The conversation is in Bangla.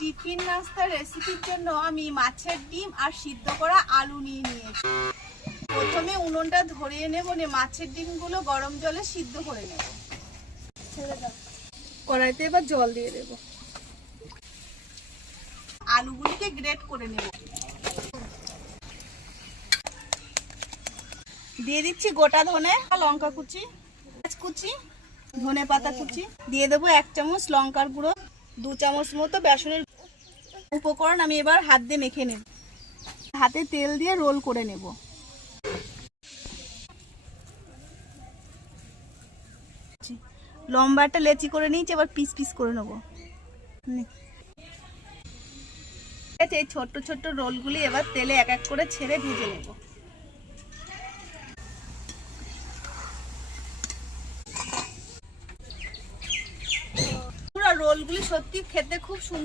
টিফিন নাস্তার রেসিপির জন্য আমি মাছের ডিম আর সিদ্ধ করা আলু নিয়ে নিয়েছি। প্রথমে উনুনটা ধরিয়ে নেব, মাছের ডিমগুলো গরম জলে সিদ্ধ করে নেব। কড়াইতে এবার জল দিয়ে দেব। আলুগুলিকে গ্রেট করে নেব। দিয়ে দিচ্ছি গোটা ধনে, লঙ্কা কুচি, পেঁয়াজ কুচি, ধনে পাতা কুচি। দিয়ে দেবো 1 চামচ লঙ্কার গুঁড়ো, 2 চামচ মতো বেসনের উপকরণ। আমি এবার হাত দিয়ে মেখে নেব। হাতে তেল দিয়ে রোল করে নেব। লম্বা একটা লেচি করে নিয়েছি, এবার পিস পিস করে নেব। এই ছোট্ট ছোট্ট রোলগুলি এবার তেলে এক এক করে ছেড়ে ভেজে নেব। পুরো রোলগুলি সত্যি খেতে খুব সুন্দর।